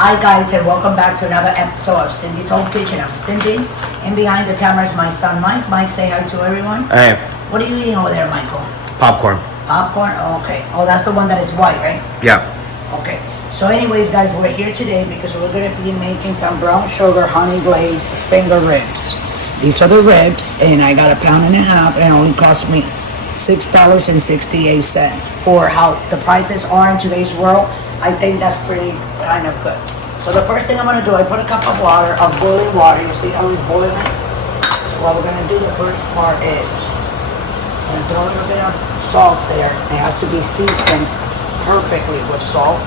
Hi guys, and welcome back to another episode of Cindy's Home Kitchen. I'm Cindy, and behind the camera is my son Mike. Mike, say hi to everyone. Hey. What are you eating over there, Michael? Popcorn. Popcorn? Oh, okay. Oh, that's the one that is white, right? Yeah. Okay. So anyways, guys, we're here today because we're going to be making some brown sugar honey glazed finger ribs. These are the ribs, and I got 1.5 pounds, and it only cost me $6.68. For how the prices are in today's world, I think that's pretty kind of good. So the first thing I'm going to do, I put a cup of water, of boiling water. You see how it's boiling? So what we're going to do, the first part is I'm going to throw a little bit of salt there. It has to be seasoned perfectly with salt.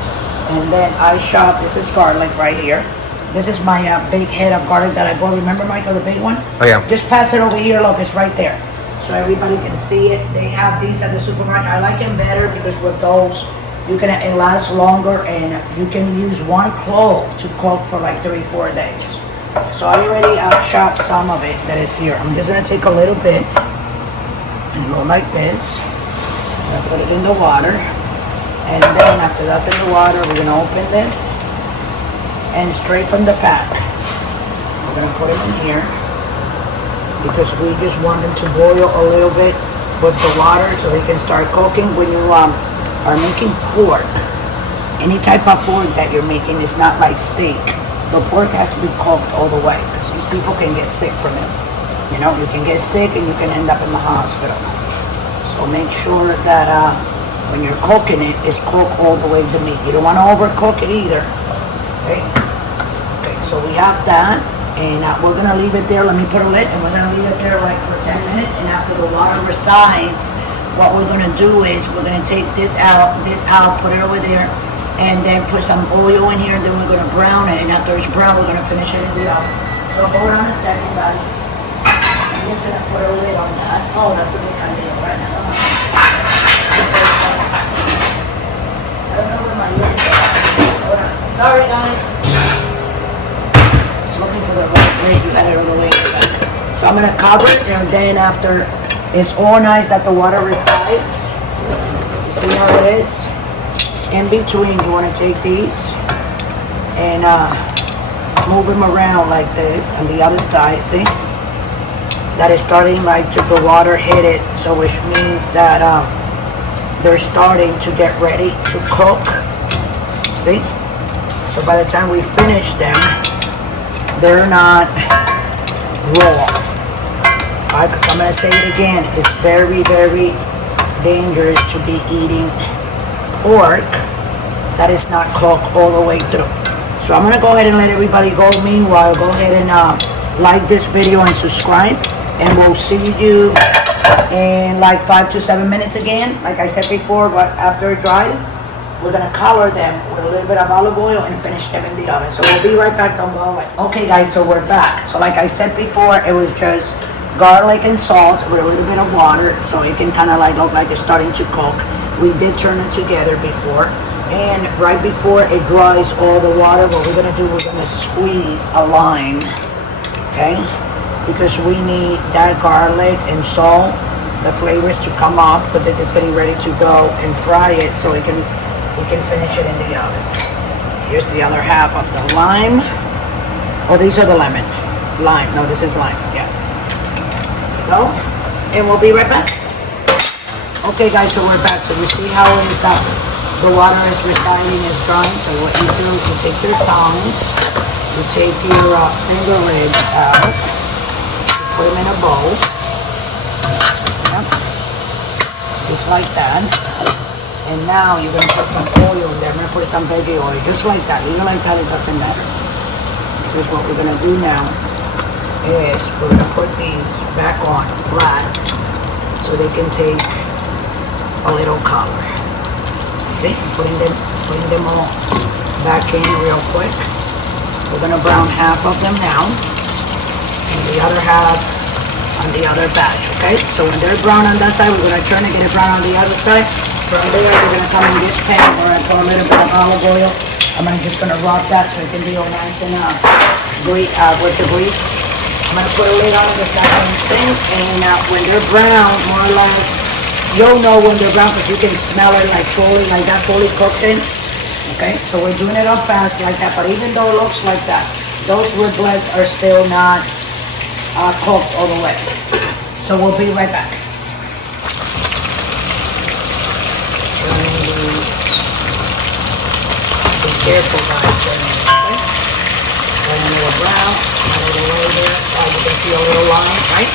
And then I chop, this is garlic right here. This is my big head of garlic that I bought. Remember, Michael, the big one? Oh, yeah. Just pass it over here. Look, it's right there. So everybody can see it. They have these at the supermarket. I like them better because with those, it lasts longer, and you can use one clove to cook for like 3-4 days. So I already chopped some of it that is here. I'm just gonna take a little bit and go like this. I'm gonna put it in the water, and then after that's in the water, we're gonna open this, and straight from the pack, we're gonna put it in here because we just want them to boil a little bit with the water so they can start cooking. When you are making pork, any type of pork that you're making is not like steak. The pork has to be cooked all the way because people can get sick from it. You know, you can get sick and you can end up in the hospital. So make sure that when you're cooking it, it's cooked all the way to meat. You don't want to overcook it either. Okay? Okay, so we have that, and we're gonna leave it there. Let me put a lid, and we're gonna leave it there like for 10 minutes, and after the water resides, what we're gonna do is we're gonna take this out, put it over there, and then put some oil in here, and then we're gonna brown it, and after it's brown, we're gonna finish it in the oven. So hold on a second, guys. I'm just gonna put a lid on that. Oh, that's the big idea right now. I don't know where my lid is. Hold on. Sorry, guys. Just looking for the right lid. You had it on the way back. So I'm gonna cover it, and then after it's all nice that the water resides. You see how it is? In between, you want to take these and move them around like this on the other side. See? That is starting like to the water hit it, so which means that they're starting to get ready to cook. See? So by the time we finish them, they're not raw. I'm going to say it again, it's very, very dangerous to be eating pork that is not cooked all the way through. So I'm going to go ahead and let everybody go. Meanwhile, go ahead and like this video and subscribe, and we'll see you in like 5 to 7 minutes again. Like I said before, but after it dries, we're going to color them with a little bit of olive oil and finish them in the oven. So we'll be right back. Don't go away. Okay, guys, so we're back. So like I said before, it was just garlic and salt with a little bit of water, so it can kind of like look like it's starting to cook. We did turn it together before, and right before it dries all the water, what we're gonna do, we're gonna squeeze a lime, okay? Because we need that garlic and salt, the flavors to come up, but this is getting ready to go and fry it so we can finish it in the oven. Here's the other half of the lime. Oh, these are the lemon. Lime, no, this is lime, yeah. Go, and we'll be right back. Okay, guys, so we're back. So you see how it's the water is residing, is drying. So what you do, you take your tongs, you take your finger ribs out, you put them in a bowl, yep, just like that. And now you're gonna put some oil in there. I'm gonna put some baby oil, just like that. Even like that, it doesn't matter. Here's what we're gonna do now. Is we're going to put these back on flat so they can take a little color. See, putting them all back in real quick. We're going to brown half of them now and the other half on the other batch, okay? So when they're brown on that side, we're going to turn and get it brown on the other side. From there, we're going to come in this pan. We're going to put a little bit of olive oil. I'm just going to rub that so it can be all nice and with the grease. I'm going to put a lid on the second thing, and when they're brown, more or less, you'll know when they're brown because you can smell it like fully, like that fully cooked in. Okay, so we're doing it up fast like that, but even though it looks like that, those riblets are still not cooked all the way. So we'll be right back. Be careful, guys. Okay? When a little brown, a little way there. Oh, you can see a little line, right?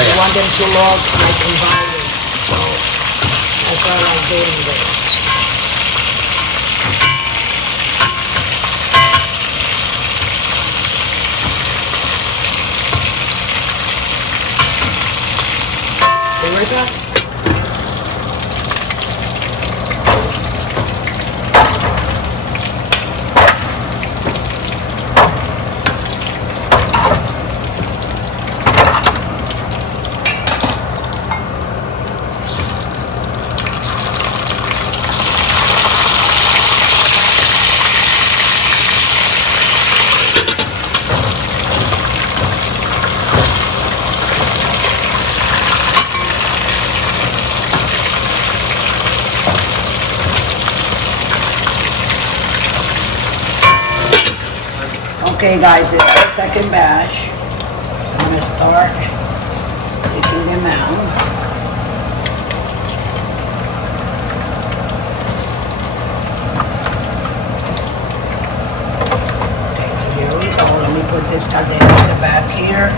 I want them to look like inviting. So that's why I'm doing this. Be right back. Okay guys, this is the second batch. I'm going to start taking them out. Okay, so here we go. Let me put this down there in the back here.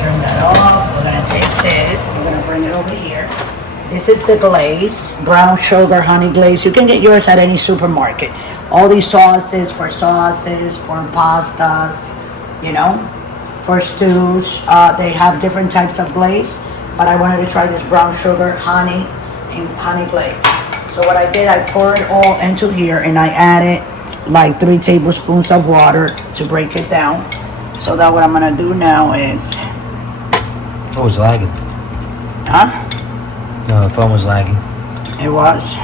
Turn that off. We're going to take this. We're going to bring it over here. This is the glaze, brown sugar honey glaze. You can get yours at any supermarket. All these sauces, for pastas, you know, for stews. They have different types of glaze, but I wanted to try this brown sugar honey and honey glaze. So what I did, I poured it all into here and I added like 3 tablespoons of water to break it down. So that what I'm gonna do now is... Oh, it's lagging. Huh? No, the phone was lagging. It was?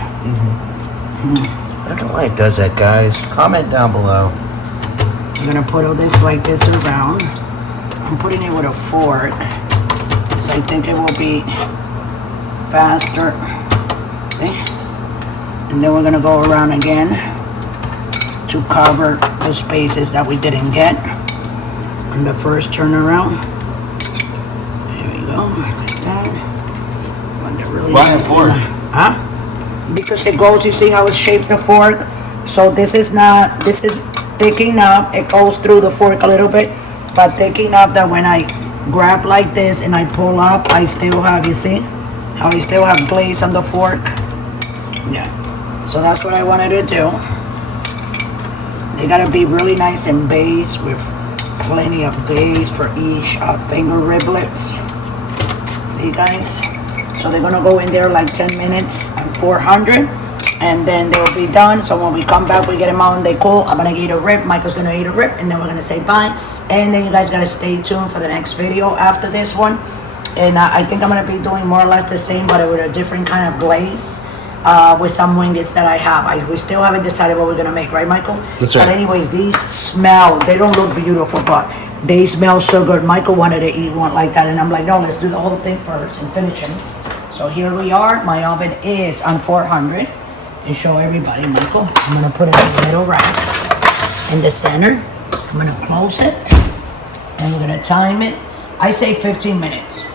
I don't know why it does that, guys. Comment down below. I'm gonna put all this like this around. I'm putting it with a fork, so I think it will be faster. Okay. And then we're gonna go around again to cover the spaces that we didn't get on the first turnaround. There we go, like that. Really why a fork? Huh? Because it goes, you see how it shapes the fork? So this is thick enough, it goes through the fork a little bit, but thick enough that when I grab like this and I pull up, I still have, you see? How I still have glaze on the fork? Yeah. So that's what I wanted to do. They gotta be really nice and based with plenty of glaze for each finger riblets. See guys? So they're gonna go in there like 10 minutes at 400 and then they'll be done. So when we come back, we get them out and they cool. I'm gonna eat a rib, Michael's gonna eat a rib, and then we're gonna say bye. And then you guys gotta stay tuned for the next video after this one. And I think I'm gonna be doing more or less the same, but with a different kind of glaze with some winglets that I have. We still haven't decided what we're gonna make, right Michael? That's right. But anyways, these smell, they don't look beautiful, but they smell so good. Michael wanted to eat one like that and I'm like, no, let's do the whole thing first and finish it. So here we are. My oven is on 400. And show everybody, Michael. I'm gonna put it in the middle rack in the center. I'm gonna close it and we're gonna time it. I say 15 minutes.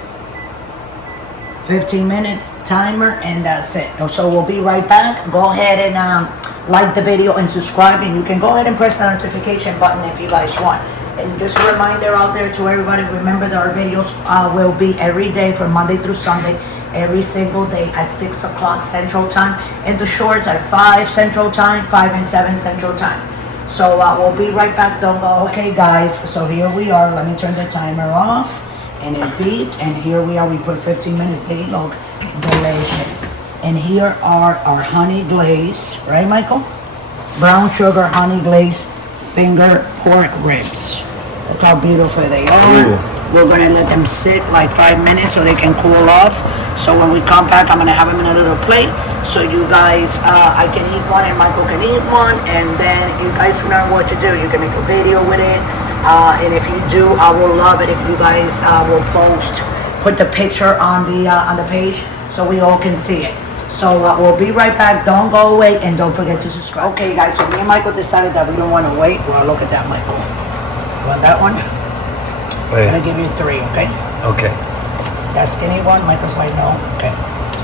15 minutes timer and that's it. So we'll be right back. Go ahead and like the video and subscribe, and you can go ahead and press the notification button if you guys want. And just a reminder out there to everybody, remember that our videos will be every day from Monday through Sunday, every single day at 6 o'clock Central Time, and the shorts at 5 Central Time, 5 and 7 Central Time. So we'll be right back. Don't go. Okay guys, so here we are. Let me turn the timer off, and it beeped, and here we are. We put 15 minutes. They look delicious. And here are our honey glaze, right Michael? Brown sugar honey glaze finger pork ribs. That's how beautiful they are. Ooh. We're gonna let them sit like 5 minutes so they can cool off. So when we come back, I'm gonna have them in a little plate. So you guys, I can eat one and Michael can eat one, and then you guys know what to do. You can make a video with it. And if you do, I will love it if you guys will put the picture on the page so we all can see it. So we'll be right back. Don't go away and don't forget to subscribe. Okay, guys, so me and Michael decided that we don't want to wait. Well, look at that, Michael. You want that one? I'm Wait. gonna give you 3, okay? Okay. That skinny one, Michael's like, no. Okay.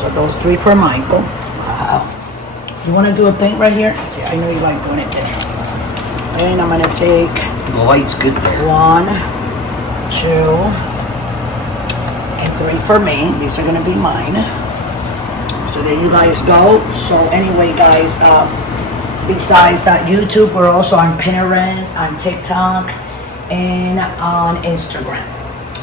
So those 3 for Michael. Wow. You wanna do a thing right here? See, I know you like doing it there. And I'm gonna take The light's good there. 1, 2, and 3 for me. These are gonna be mine. So there you guys go. So anyway, guys, besides YouTube, we're also on Pinterest, on TikTok, and on Instagram.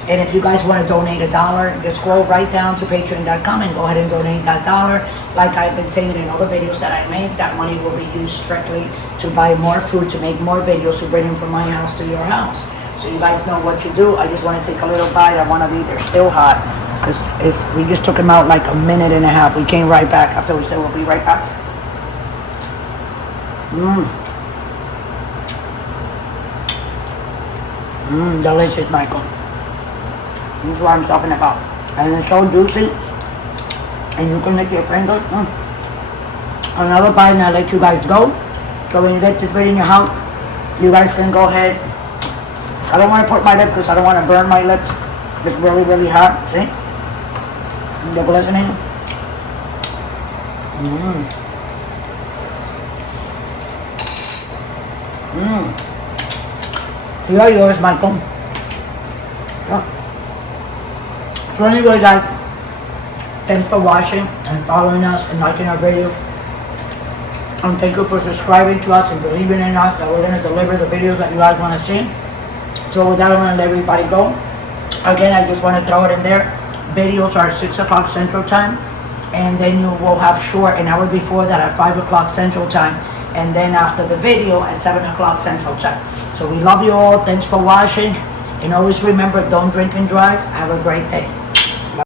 And if you guys want to donate $1, just scroll right down to patreon.com and go ahead and donate that $1. Like I've been saying in all the videos that I make, that money will be used strictly to buy more food, to make more videos, to bring them from my house to your house. So you guys know what to do. I just want to take a little bite of one of these. They're still hot. We just took them out like a minute and a half. We came right back after we said we'll be right back. Delicious, Michael. This is what I'm talking about. And it's so juicy. And you can lick your fingers. Another bite and I'll let you guys go. So when you get this video in your house, you guys can go ahead. I don't want to put my lips because I don't want to burn my lips. It's really, really hot. See? The glistening. Here are yours, Michael. Yeah. So anyway, guys, thanks for watching and following us and liking our video. And thank you for subscribing to us and believing in us that we're going to deliver the videos that you guys want to see. So with that, I'm going to let everybody go. Again, I just want to throw it in there. Videos are 6 o'clock Central Time. And then you will have short an hour before that at 5 o'clock Central Time. And then after the video at 7 o'clock Central Time. So we love you all. Thanks for watching. And always remember, don't drink and drive. Have a great day.